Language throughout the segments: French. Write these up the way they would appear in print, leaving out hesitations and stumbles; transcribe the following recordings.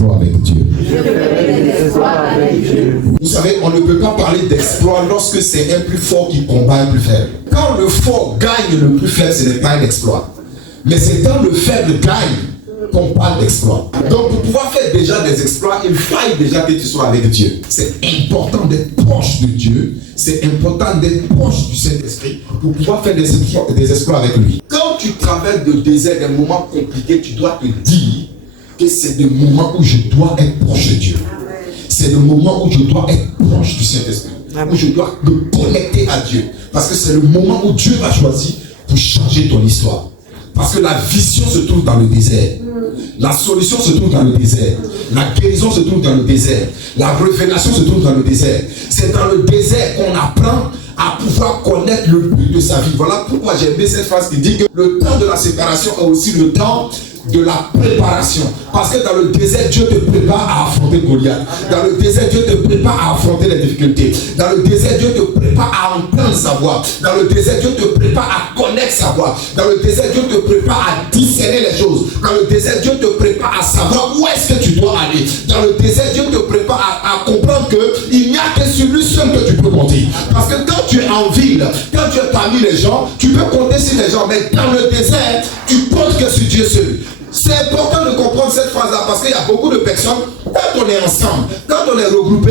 exploits avec Dieu. Je ferai des exploits avec Dieu. Vous savez, on ne peut pas parler d'exploit lorsque c'est un plus fort qui combat un plus faible. Quand le fort gagne le plus faible, ce n'est pas un exploit. Mais c'est quand le faible gagne qu'on parle d'exploit. Donc pour pouvoir faire déjà des exploits, il faut déjà que tu sois avec Dieu. C'est important d'être proche de Dieu. C'est important d'être proche du Saint-Esprit pour pouvoir faire des exploits avec lui. Quand tu traverses le désert, des moments compliqués, tu dois te dire que c'est des moments où je dois être proche de Dieu. C'est le moment où je dois être proche du Saint-Esprit. Où je dois me connecter à Dieu. Parce que c'est le moment où Dieu va choisir pour changer ton histoire. Parce que la vision se trouve dans le désert. La solution se trouve dans le désert. La guérison se trouve dans le désert. La révélation se trouve dans le désert. C'est dans le désert qu'on apprend à pouvoir connaître le but de sa vie. Voilà pourquoi j'ai aimé cette phrase qui dit que le temps de la séparation est aussi le temps de la préparation. Parce que dans le désert, Dieu te prépare à affronter Goliath. Dans le désert, Dieu te prépare à affronter les difficultés. Dans le désert, Dieu te prépare à entendre sa voix. Dans le désert, Dieu te prépare à connaître sa voix. Dans le désert, Dieu te prépare à discerner les choses. Dans le désert, Dieu te prépare à savoir où est-ce que tu dois aller. Dans le désert, Dieu te prépare à comprendre qu'il n'y a que sur lui seul que tu peux compter. Parce que quand tu es en ville, quand tu es parmi les gens, tu peux compter sur les gens. Mais dans le désert, tu comptes que sur Dieu seul. C'est important de comprendre cette phrase-là parce qu'il y a beaucoup de personnes, quand on est ensemble, quand on est regroupé,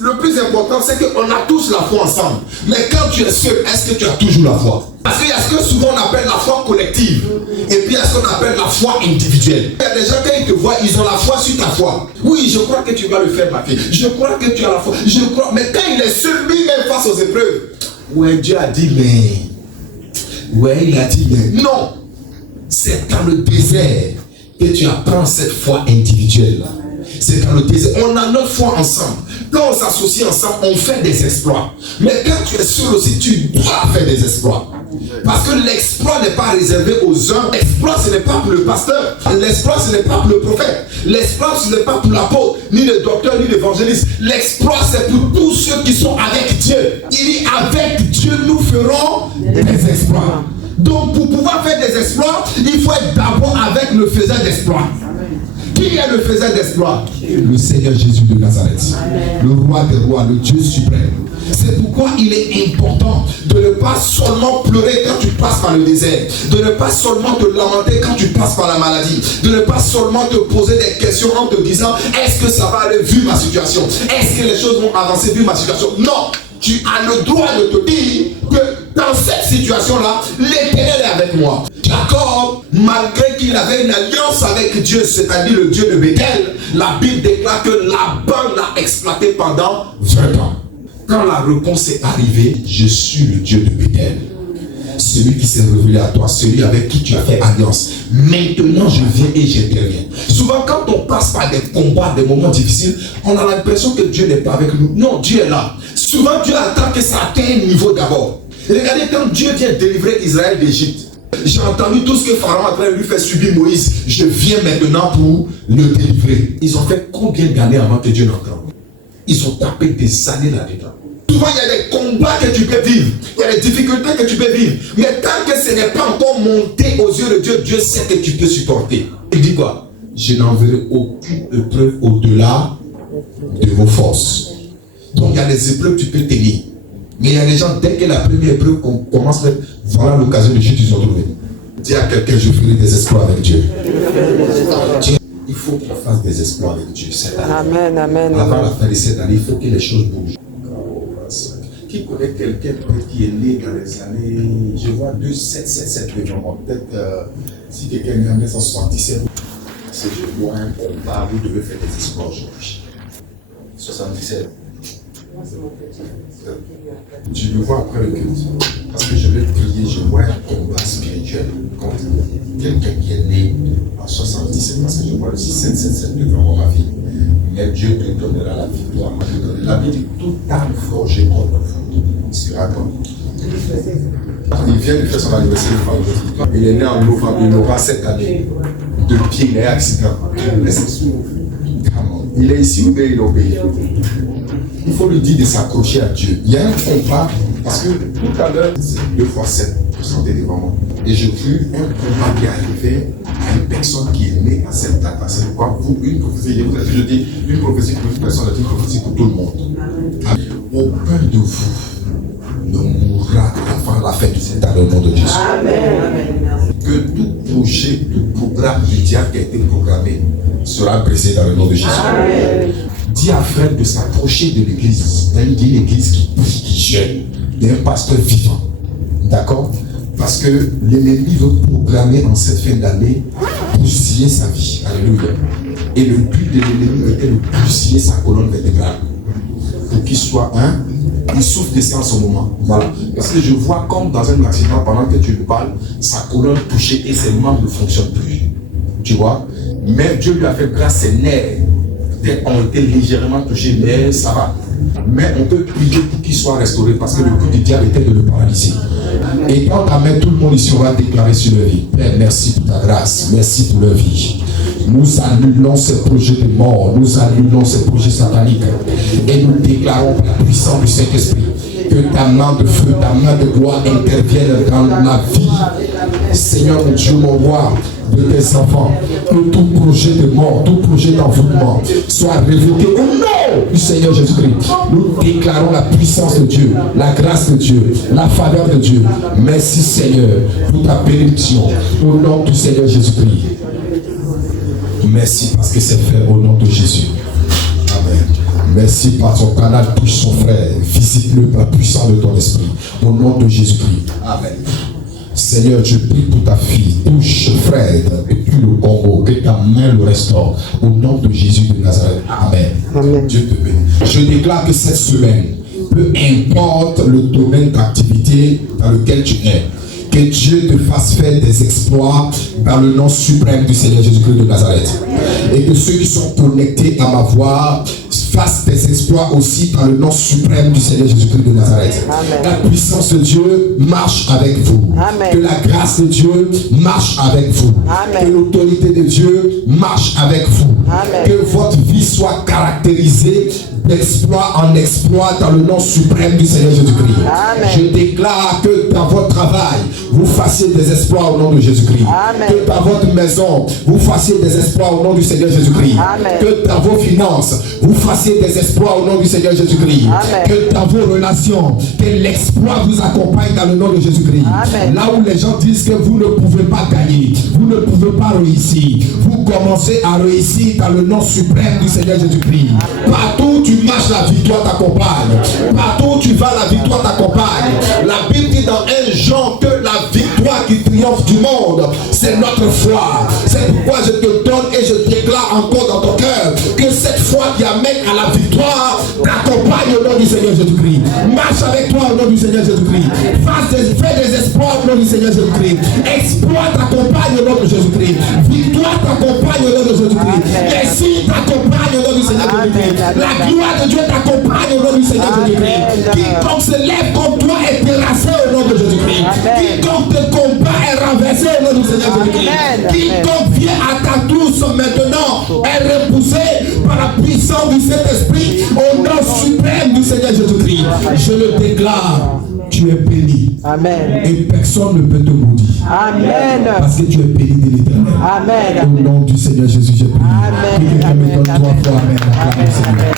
le plus important c'est qu'on a tous la foi ensemble. Mais quand tu es seul, est-ce que tu as toujours la foi? Parce qu'il y a ce que souvent on appelle la foi collective et puis il y a ce qu'on appelle la foi individuelle. Il y a des gens quand ils te voient, ils ont la foi sur ta foi. Oui, je crois que tu vas le faire, ma fille. Je crois que tu as la foi. Je crois. Mais quand il est seul, lui-même face aux épreuves, ouais, Dieu a dit mais. Ouais, il a dit mais. Non. C'est dans le désert que tu apprends cette foi individuelle. C'est dans le désert. On a notre foi ensemble. Quand on s'associe ensemble, on fait des exploits. Mais quand tu es seul aussi, tu dois faire des exploits. Parce que l'exploit n'est pas réservé aux uns. L'exploit, ce n'est pas pour le pasteur. L'exploit, ce n'est pas pour le prophète. L'exploit, ce n'est pas pour l'apôtre, ni le docteur, ni l'évangéliste. L'exploit, c'est pour tous ceux qui sont avec Dieu. Il dit, avec Dieu, nous ferons des exploits. Donc pour pouvoir faire des exploits, il faut être d'abord avec le faiseur d'exploits. Qui est le faiseur d'exploits? Le Seigneur Jésus de Nazareth. Le roi des rois, le Dieu suprême. C'est pourquoi il est important de ne pas seulement pleurer quand tu passes par le désert, de ne pas seulement te lamenter quand tu passes par la maladie, de ne pas seulement te poser des questions en te disant est-ce que ça va aller vu ma situation, est-ce que les choses vont avancer vu ma situation. Non, tu as le droit de te dire que dans cette situation-là, l'Éternel est avec moi. Jacob, malgré qu'il avait une alliance avec Dieu, c'est-à-dire le Dieu de Bethel, la Bible déclare que Laban l'a exploité pendant 20 ans. Quand la réponse est arrivée, je suis le Dieu de Bethel. Celui qui s'est révélé à toi, celui avec qui tu as fait alliance. Maintenant, je viens et j'interviens. Souvent, quand on passe par des combats, des moments difficiles, on a l'impression que Dieu n'est pas avec nous. Non, Dieu est là. Souvent, Dieu attend que ça atteigne un niveau d'abord. Regardez quand Dieu vient délivrer Israël d'Égypte. J'ai entendu tout ce que Pharaon a train de lui faire subir Moïse. Je viens maintenant pour le délivrer. Ils ont fait combien d'années avant que Dieu n'entre? Ils ont tapé des années là-dedans. Souvent, il y a des combats que tu peux vivre. Il y a des difficultés que tu peux vivre. Mais tant que ce n'est pas encore monté aux yeux de Dieu, Dieu sait que tu peux supporter. Il dit quoi? Je n'enverrai aucune épreuve au-delà de vos forces. Donc, il y a des épreuves que tu peux tenir. Mais il y a des gens, dès que la première épreuve commence, voilà l'occasion de chute, ils ont trouvé. Dis à quelqu'un, je ferai des exploits avec Dieu. Il faut qu'on fasse des exploits avec Dieu cette année. Amen, amen. Avant la fin de cette année, il faut que les choses bougent. Qui connaît quelqu'un qui est né dans les années, je vois 2777 peut-être si quelqu'un est né en 1977, si je vois un combat, vous devez faire des exploits aujourd'hui. 77. Tu le vois après le culte. Parce que je vais prier, je vois un combat spirituel contre quelqu'un qui est né en 77. Parce que je vois le 6777 devant ma vie. Mais Dieu te donnera la victoire. La Bible dit toute âme forgée contre vous sera comme. Il vient de faire son anniversaire de vendredi. Il est né en novembre, il aura cette année de pied, il est accident. Il est ici ou bien il est au pays? Il faut lui dire de s'accrocher à Dieu. Il y a un combat, parce que tout à l'heure, c'est 2 fois 7 pour santé devant moi. Et je vis un combat qui est arrivé à une personne qui est née à cette date. C'est pourquoi pour une prophétie, je dis, une prophétie pour une personne est une prophétie pour tout le monde. Aucun de vous ne mourra avant la fin de cette année au nom de Jésus. Amen. Que tout projet, tout programme du diable qui a été programmé sera brisé dans le nom de Jésus. Amen. Dis à frère de s'approcher de l'église, d'une église qui prie, qui jeûne, d'un pasteur vivant. D'accord? Parce que l'ennemi veut programmer en cette fin d'année bousiller sa vie. Alléluia. Et le but de l'ennemi était de bousiller sa colonne vertébrale. Pour qu'il soit il souffre de ça en ce moment. Voilà. Parce que je vois comme dans un accident, pendant que tu lui parles, sa colonne touchée et ses membres ne fonctionnent plus. Tu vois? Mais Dieu lui a fait grâce, ses nerfs ont été légèrement touchés, mais ça va. Mais on peut prier pour qu'il soit restauré parce que le but du diable était de le paralyser. Et quand amen, tout le monde ici va déclarer sur leur vie. Père, merci pour ta grâce, merci pour leur vie. Nous annulons ces projets de mort, nous annulons ces projets sataniques et nous déclarons par la puissance du Saint-Esprit que ta main de feu, ta main de gloire intervienne dans la vie, Seigneur mon Dieu, mon roi, de tes enfants. Que tout projet de mort, tout projet d'envoûtement soit révoqué au nom du Seigneur Jésus-Christ. Nous déclarons la puissance de Dieu, la grâce de Dieu, la faveur de Dieu. Merci Seigneur pour ta bénédiction au nom du Seigneur Jésus-Christ. Merci parce que c'est fait au nom de Jésus. Amen. Merci par ton canal, touche son frère. Visite-le par la puissance de ton esprit. Au nom de Jésus-Christ. Amen. Seigneur, je prie pour ta fille. Touche Fred depuis le Congo. Que ta main le restaure. Au nom de Jésus de Nazareth. Amen. Amen. Dieu te bénit. Je déclare que cette semaine, peu importe le domaine d'activité dans lequel tu es, que Dieu te fasse faire des exploits dans le nom suprême du Seigneur Jésus-Christ de Nazareth. Et que ceux qui sont connectés à ma voix fassent des exploits aussi dans le nom suprême du Seigneur Jésus-Christ de Nazareth. Amen. La puissance de Dieu marche avec vous. Amen. Que la grâce de Dieu marche avec vous. Amen. Que l'autorité de Dieu marche avec vous. Amen. Que votre vie soit caractérisée d'exploit en exploit dans le nom suprême du Seigneur Jésus-Christ. Je déclare que dans votre travail, vous fassiez des exploits au nom de Jésus-Christ. Que dans votre maison, vous fassiez des exploits au nom du Seigneur Jésus-Christ. Que dans vos finances, vous fassiez des exploits au nom du Seigneur Jésus-Christ. Que dans vos relations, que l'exploit vous accompagne dans le nom de Jésus-Christ. Là où les gens disent que vous ne pouvez pas gagner, vous ne pouvez pas réussir, vous commencez à réussir dans le nom suprême du Seigneur Jésus-Christ. Partout où tu marches, la victoire t'accompagne. Partout où tu vas, la victoire t'accompagne. La Bible dit dans 1 Jean que la victoire qui triomphe du monde, c'est notre foi. C'est pourquoi je te donne et je déclare encore dans ton cœur que cette foi qui amène à la victoire t'accompagne au nom du Seigneur Jésus-Christ. Marche avec toi au nom du Seigneur Jésus-Christ. Fais des exploits au nom du Seigneur Jésus-Christ. Exploit t'accompagne au nom de Jésus-Christ. Victoire t'accompagne au nom de Jésus-Christ. Les signes t'accompagnent au nom du Seigneur Jésus-Christ. La gloire de Dieu t'accompagne au nom du Seigneur Jésus-Christ. Quiconque se lève contre toi est terrassé au nom de Jésus-Christ. Quiconque te combat est renversé au nom du Seigneur Jésus-Christ. Quiconque vient à ta trousse maintenant est repoussé par la puissance du Saint-Esprit au nom suprême du Seigneur Jésus-Christ. Je le déclare. Tu es béni. Amen. Et personne ne peut te maudire. Amen. Parce que tu es béni de l'Éternel. Amen. Au nom du Seigneur Jésus, je prie. Amen. Que quelqu'un me donne 3 fois Amen. Amen.